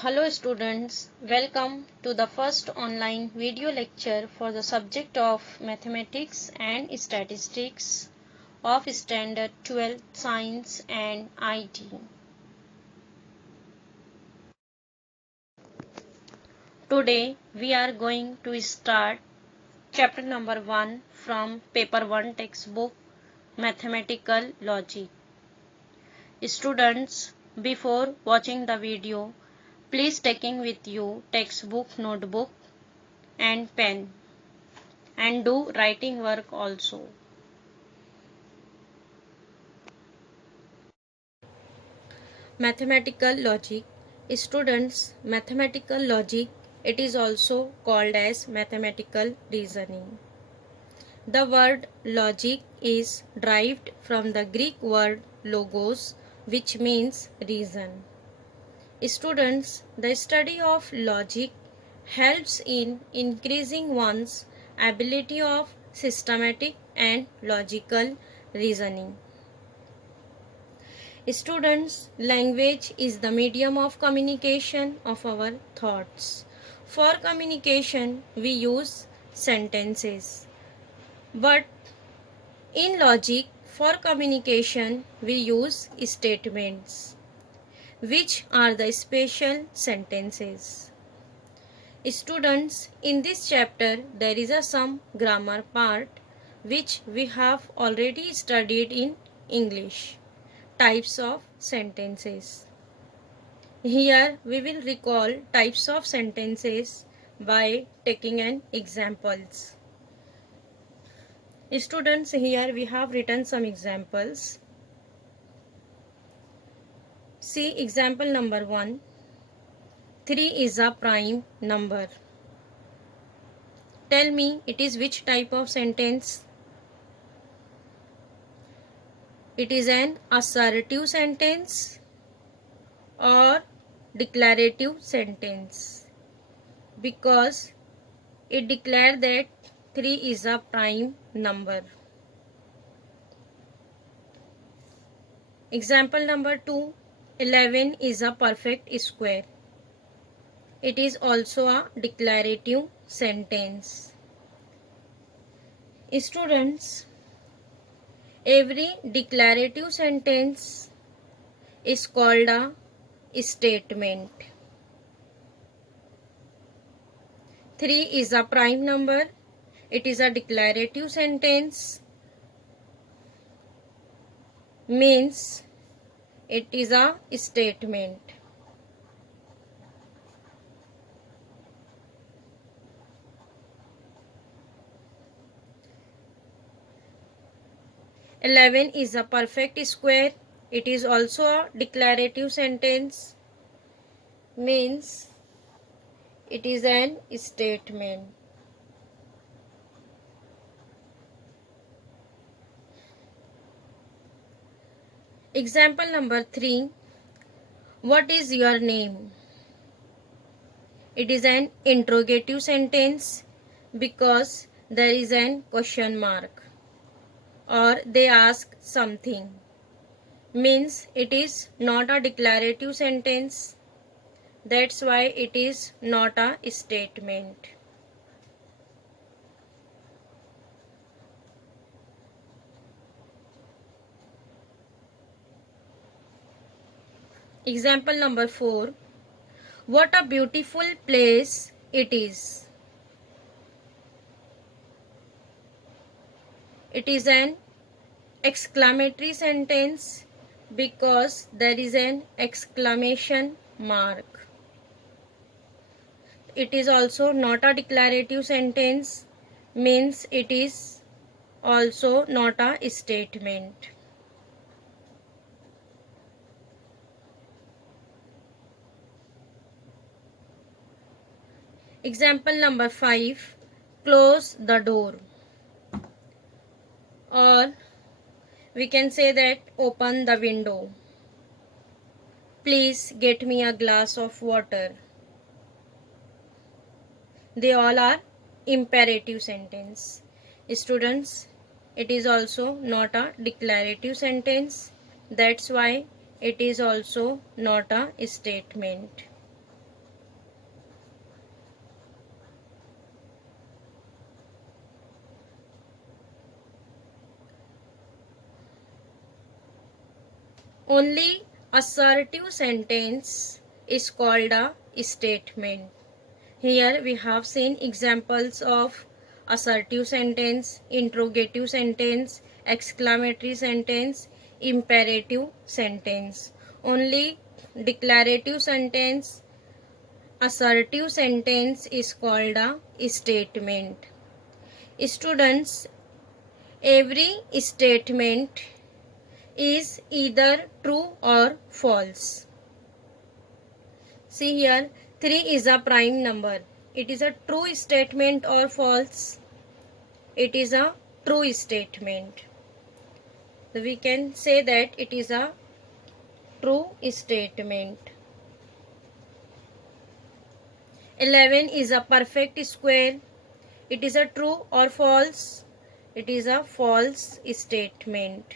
Hello students, welcome to the first online video lecture for the subject of Mathematics and Statistics of Standard 12 Science and IT. Today we are going to start chapter number 1 from paper 1 textbook Mathematical Logic. Students, before watching the video, please taking with you textbook, notebook and pen and do writing work also. Mathematical logic. Students, mathematical logic, it is also called as mathematical reasoning. The word logic is derived from the Greek word logos, which means reason. Students, the study of logic helps in increasing one's ability of systematic and logical reasoning. Students, language is the medium of communication of our thoughts. For communication, we use sentences. But in logic, for communication, we use statements, which are the special sentences. Students, in this chapter, there is some grammar part which we have already studied in English. Types of sentences. Here we will recall types of sentences by taking an examples. Students, here we have written some examples. See example number 1. 3 is a prime number. Tell me, it is which type of sentence? It is an assertive sentence or declarative sentence, because it declares that 3 is a prime number. Example number 2. 11 is a perfect square. It is also a declarative sentence. Students, every declarative sentence is called a statement. 3 is a prime number. It is a declarative sentence. Means it is a statement. "11 is a perfect square." It is also a declarative sentence. Means it is an statement. Example number 3. What is your name? It is an interrogative sentence because there is an question mark, or they ask something. Means it is not a declarative sentence. That's why it is not a statement. Example number 4. What a beautiful place it is. It is an exclamatory sentence because there is an exclamation mark. It is also not a declarative sentence. Means it is also not a statement. Example number 5. Close the door. Or we can say that open the window. Please get me a glass of water. They all are imperative sentence. Students, it is also not a declarative sentence. That's why it is also not a statement. Only assertive sentence is called a statement. Here we have seen examples of assertive sentence, interrogative sentence, exclamatory sentence, imperative sentence. Only declarative sentence, assertive sentence is called a statement. Students, every statement is either true or false. See here, 3 is a prime number. It is a true statement or false? It is a true statement. So we can say that it is a true statement. 11 is a perfect square. It is a true or false? It is a false statement.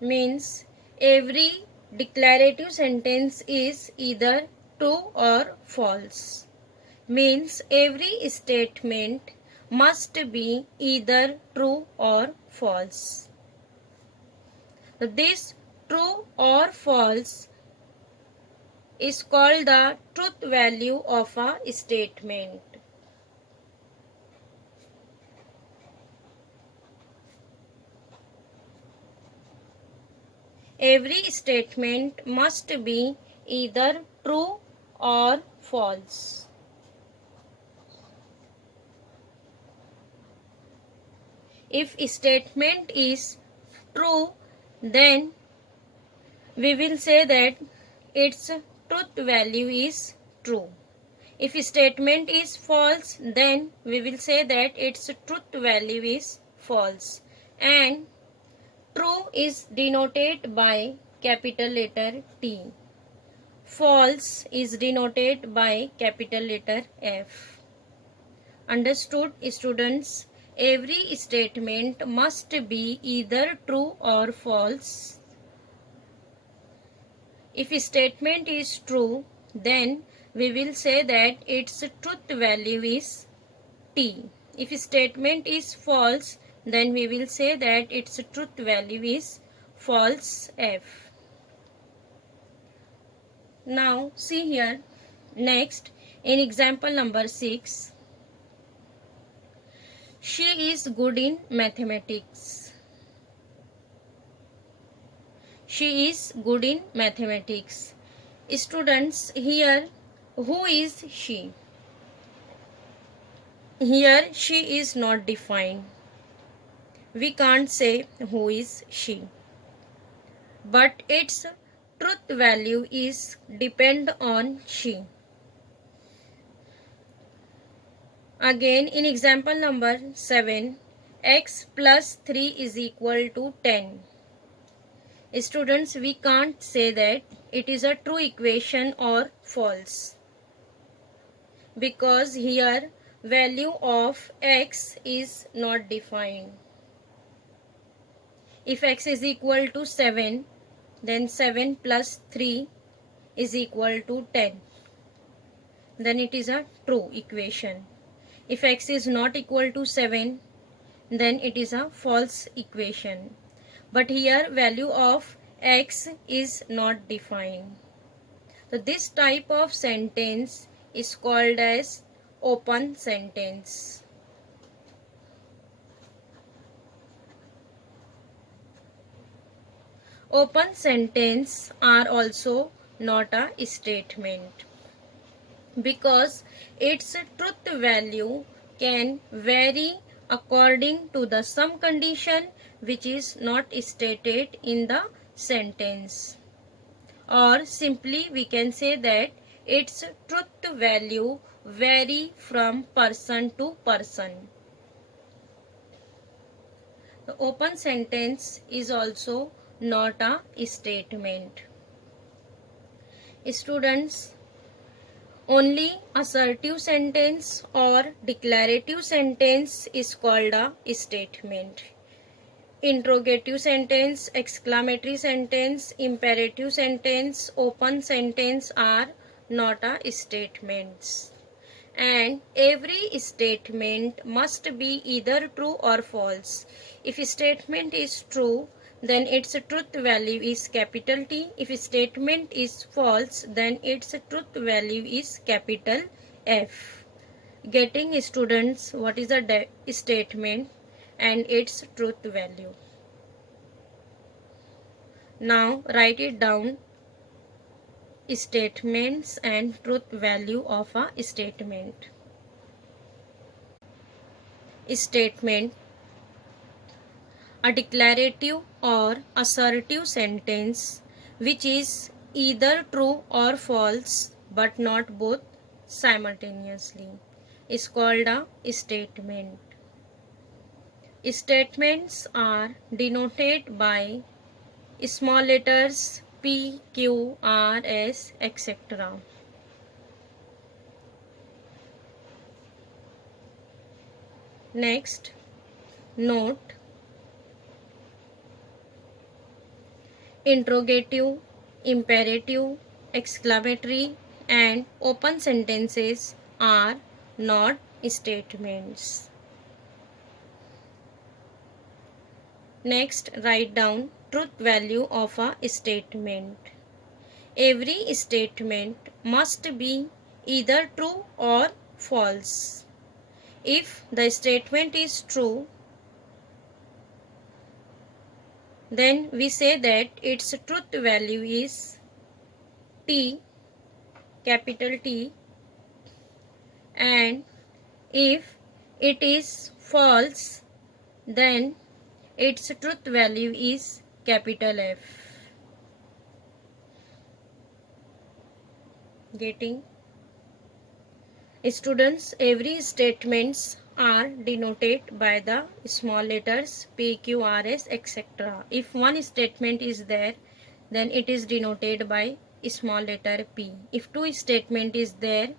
Means every declarative sentence is either true or false. Means every statement must be either true or false. This true or false is called the truth value of a statement. Every statement must be either true or false. If statement is true, then we will say that its truth value is true. If statement is false, then we will say that its truth value is false. And true is denoted by capital letter T. False is denoted by capital letter F. Understood, students? Every statement must be either true or false. If a statement is true, then we will say that its truth value is T. If a statement is false, then we will say that its truth value is false F. Now see here, next in example number 6, she is good in mathematics. She is good in mathematics. Students, here who is she? Here she is not defined. We can't say who is she. But its truth value is depend on she. Again in example number 7, x plus 3 is equal to 10. Students, we can't say that it is a true equation or false, because here value of x is not defined. If x is equal to 7, then 7 plus 3 is equal to 10. Then it is a true equation. If x is not equal to 7, then it is a false equation. But here value of x is not defined. So this type of sentence is called as open sentence. Open sentence are also not a statement, because its truth value can vary according to the some condition which is not stated in the sentence. Or simply we can say that its truth value vary from person to person. The open sentence is also not a statement. Students, only assertive sentence or declarative sentence is called a statement. Interrogative sentence, exclamatory sentence, imperative sentence, open sentence are not a statements. And every statement must be either true or false. If a statement is true, then its truth value is capital T. If a statement is false, then its truth value is capital F. Getting students what is a statement and its truth value. Now write it down. Statements and truth value of a statement. Statement: a declarative or assertive sentence which is either true or false but not both simultaneously is called a statement. Statements are denoted by small letters P, Q, R, S, etc. Next, note: interrogative, imperative, exclamatory, and open sentences are not statements. Next, write down truth value of a statement. Every statement must be either true or false. If the statement is true, then we say that its truth value is T, capital T, and if it is false, then its truth value is capital F. Getting? Students, every statements are denoted by the small letters P, Q, R, S, etc. If one statement is there, then it is denoted by small letter P. If two statement is there,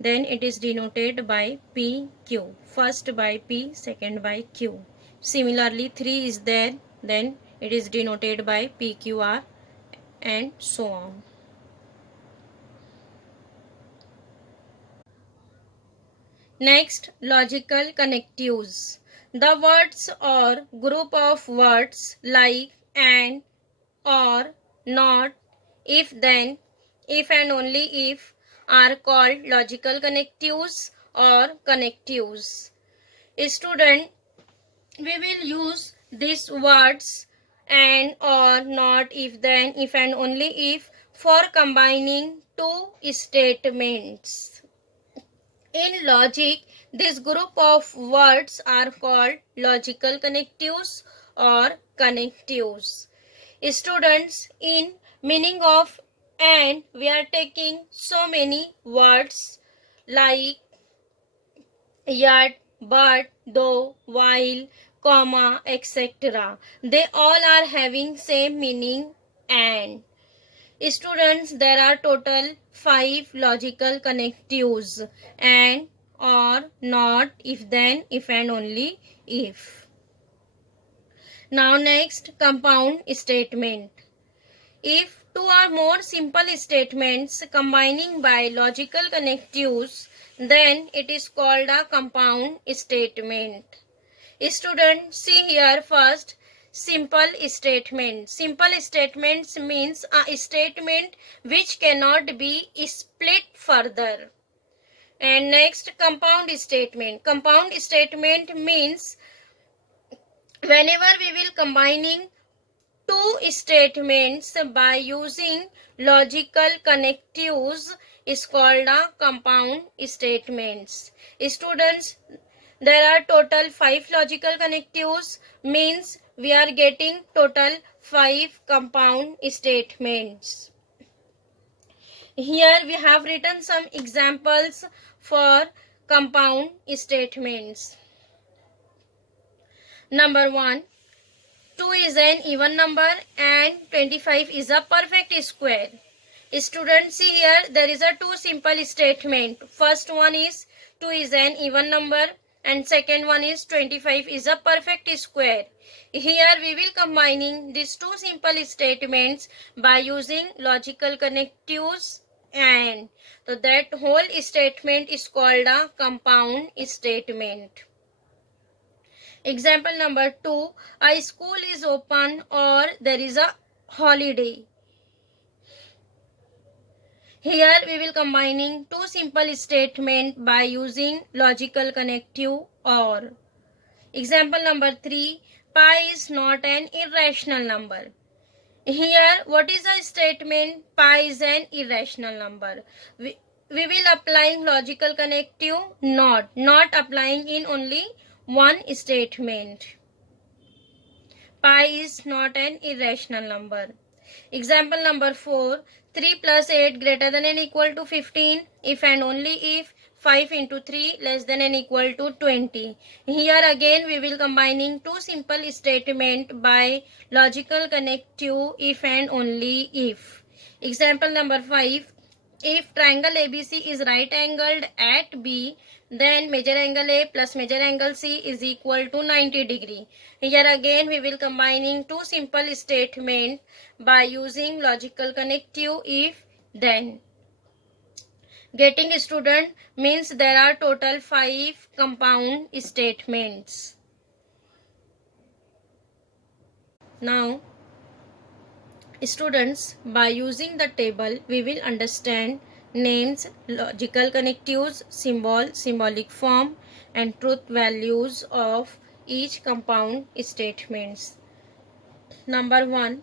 then it is denoted by P, Q. First by P, second by Q. Similarly, 3 is there, then it is denoted by P, Q, R, and so on. Next, logical connectives. The words or group of words like and, or, not, if, then, if and only if are called logical connectives or connectives. Student, we will use these words and, or, not, if, then, if and only if for combining two statements. In logic, this group of words are called logical connectives or connectives. Students, in meaning of and, we are taking so many words like yet, but, though, while, comma, etc. They all are having same meaning and. Students, there are total 5 logical connectives and, or, not, if, then, if and only if. Now next, compound statement. If two or more simple statements combining by logical connectives, then it is called a compound statement. Students, see here first. Simple statement. Simple statements means a statement which cannot be split further. And next, compound statement. Compound statement means whenever we will combining two statements by using logical connectives is called a compound statements. Students, there are total 5 logical connectives, means we are getting total 5 compound statements. Here we have written some examples for compound statements. Number 1, 2 is an even number and 25 is a perfect square. Students, see here there is a two simple statement. First one is 2 is an even number and second one is 25 is a perfect square. Here we will combining these two simple statements by using logical connectives and. So that whole statement is called a compound statement. Example number 2, a school is open or there is a holiday. Here we will combining two simple statements by using logical connective or. Example number 3, pi is not an irrational number. Here, what is the statement? Pi is an irrational number. We will applying logical connective not applying in only one statement. Pi is not an irrational number. Example number 4, 3 plus 8 greater than and equal to 15 if and only if 5 into 3 less than and equal to 20. Here again we will combining two simple statement by logical connective if and only if. Example number 5, if triangle ABC is right angled at B, then measure angle A plus measure angle C is equal to 90 degree. Here again we will combining two simple statement by using logical connective if then. Getting student means there are total 5 compound statements. Now students, by using the table we will understand names, logical connectives, symbolic form and truth values of each compound statements. Number 1,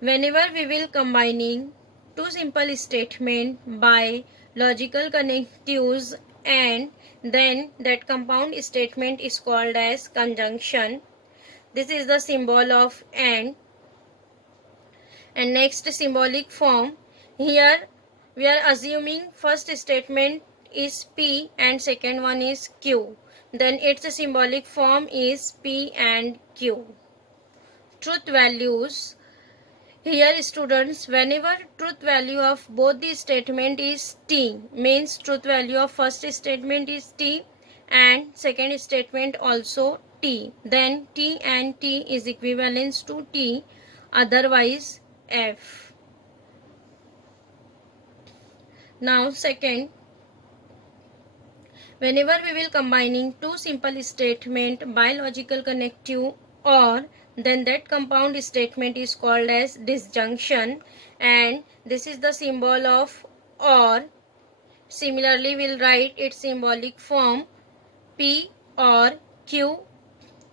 whenever we will combining two simple statements by logical connectives and then that compound statement is called as conjunction. This is the symbol of and next symbolic form. Here we are assuming first statement is P and second one is Q. Then its symbolic form is P and Q. Truth values. Here students, whenever truth value of both the statement is T, means truth value of first statement is T and second statement also T. Then T and T is equivalent to T, otherwise F. Now second, whenever we will combining two simple statement by logical connective or, then that compound statement is called as disjunction and this is the symbol of or. Similarly we'll write its symbolic form P or Q.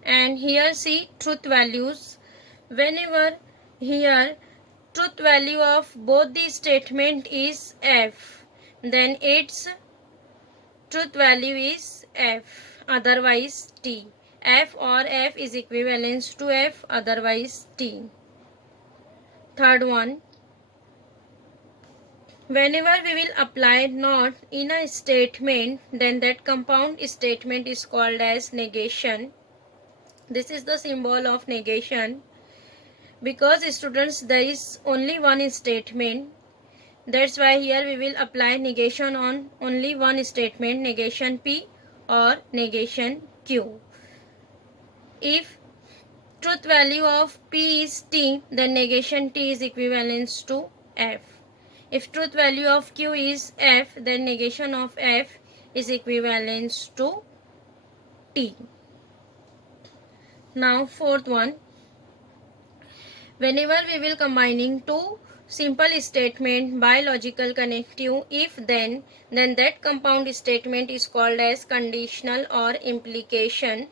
And here see truth values. Whenever here truth value of both the statement is F, then its truth value is F, otherwise T. F or F is equivalent to F, otherwise T. Third one, whenever we will apply not in a statement, then that compound statement is called as negation. This is the symbol of negation. Because students, there is only one statement, that's why here we will apply negation on only one statement, negation P or negation Q. If truth value of P is T, then negation T is equivalent to F. If truth value of Q is F, then negation of F is equivalent to T. Now fourth one, whenever we will combining two simple statement by logical connective if then that compound statement is called as conditional or implication.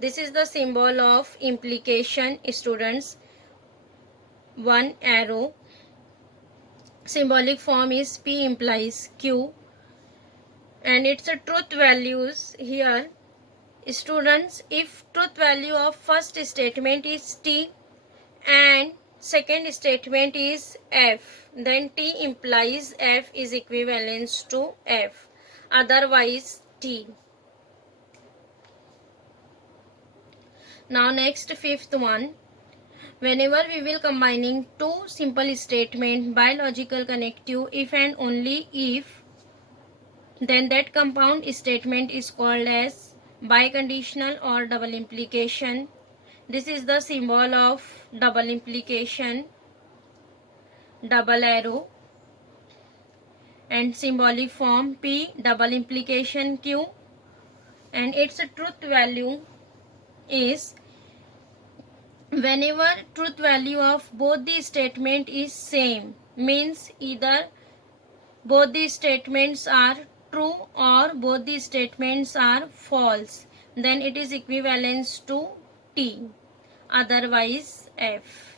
This is the symbol of implication, students. One arrow. Symbolic form is P implies Q and its truth values here. Students, if truth value of first statement is T and second statement is F, then T implies F is equivalent to F, otherwise T. Now next fifth one, whenever we will combining two simple statement by logical connective if and only if, then that compound statement is called as biconditional or double implication. This is the symbol of double implication, double arrow and symbolic form P double implication Q and its truth value is whenever truth value of both the statement is same, means either both the statements are true or both the statements are false, then it is equivalence to T, otherwise F.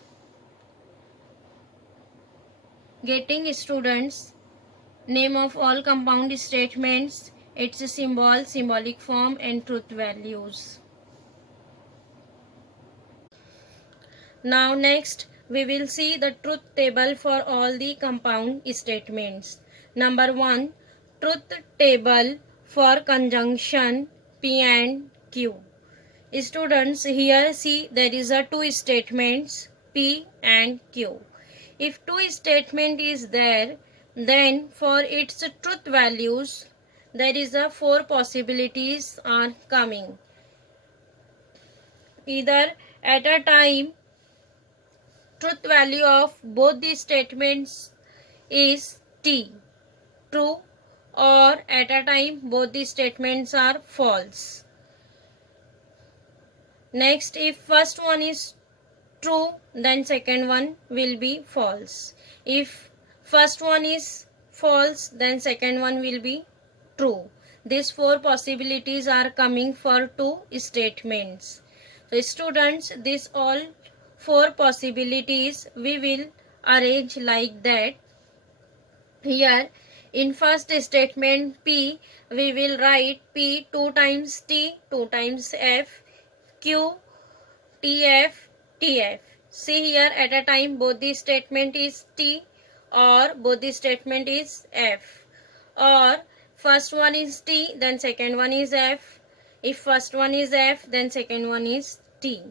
Getting students, name of all compound statements, its symbol, symbolic form and truth values. Now next we will see the truth table for all the compound statements. Number 1, truth table for conjunction P and Q. Students, here see there is a two statements P and Q. If two statement is there, then for its truth values there is a four possibilities are coming. Either at a time truth value of both the statements is T, true, or at a time both the statements are false. Next, if first one is true, then second one will be false. If first one is false, then second one will be true. These four possibilities are coming for two statements. So students, these all four possibilities we will arrange like that. Here in first statement P, we will write P 2 times T, 2 times F, Q, TF, TF. See here at a time both the statement is T or both the statement is F, or first one is T then second one is F. If first one is F then second one is T.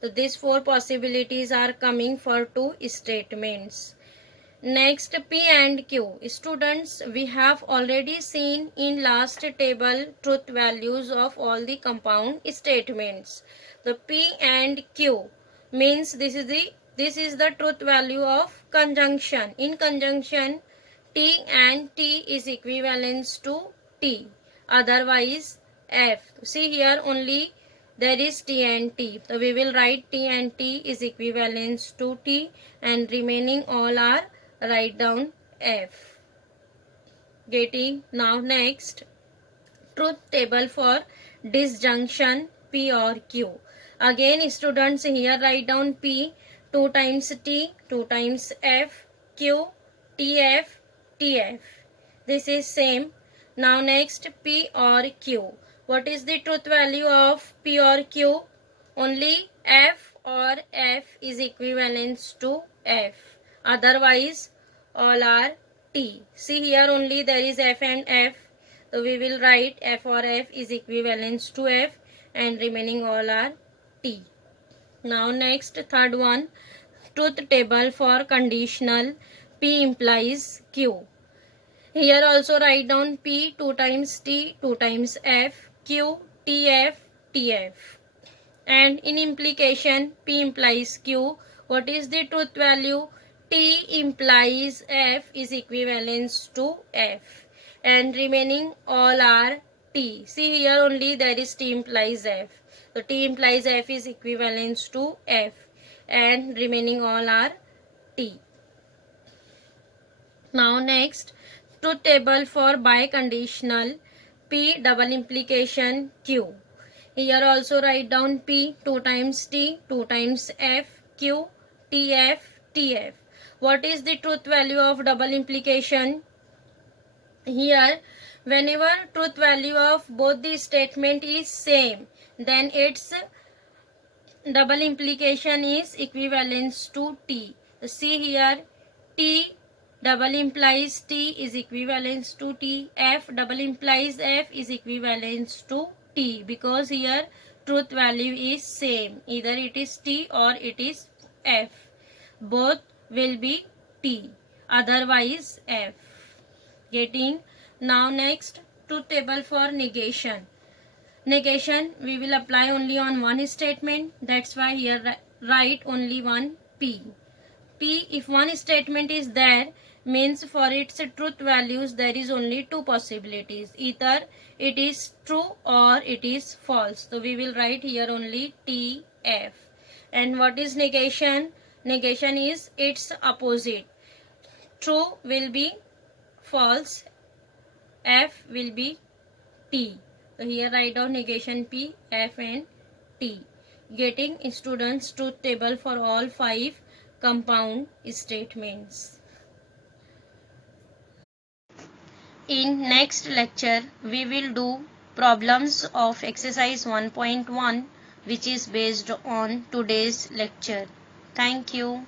So these four possibilities are coming for two statements. Next, P and Q. Students, we have already seen in last table truth values of all the compound statements. The P and Q means this is the truth value of conjunction. In conjunction, T and T is equivalence to T, otherwise F. See here only there is T and T. So we will write T and T is equivalence to T and remaining all are write down F. Getting now next truth table for disjunction P or Q. Again students, here write down P 2 times T, 2 times F, Q, TF, TF. This is same. Now next P or Q. What is the truth value of P or Q? Only F or F is equivalence to F. Otherwise all are T. See here only there is F and F. So we will write F or F is equivalence to F and remaining all are T. Now next third one, truth table for conditional P implies Q. Here also write down P 2 times T, 2 times F, Q, TF, TF. And in implication P implies Q, what is the truth value? T implies F is equivalence to F and remaining all are T. See here only there is T implies F. So T implies F is equivalence to F and remaining all are T. Now next truth table for biconditional P double implication Q. Here also write down P 2 times T, 2 times F, Q, TF, TF. What is the truth value of double implication? Here whenever truth value of both the statement is same, then its double implication is equivalence to T. See here T double implies T is equivalence to T, F double implies F is equivalence to T, because here truth value is same, either it is T or it is F. Both will be T, otherwise F. Getting now next truth table for negation. Negation we will apply only on one statement, that's why here write only one P. P, if one statement is there, means for its truth values there is only two possibilities, either it is true or it is false. So we will write here only TF. And what is negation? Negation is its opposite. True will be false, F will be T. So here write down negation P, F and T. Getting students truth table for all 5 compound statements. In next lecture, we will do problems of exercise 1.1, which is based on today's lecture. Thank you.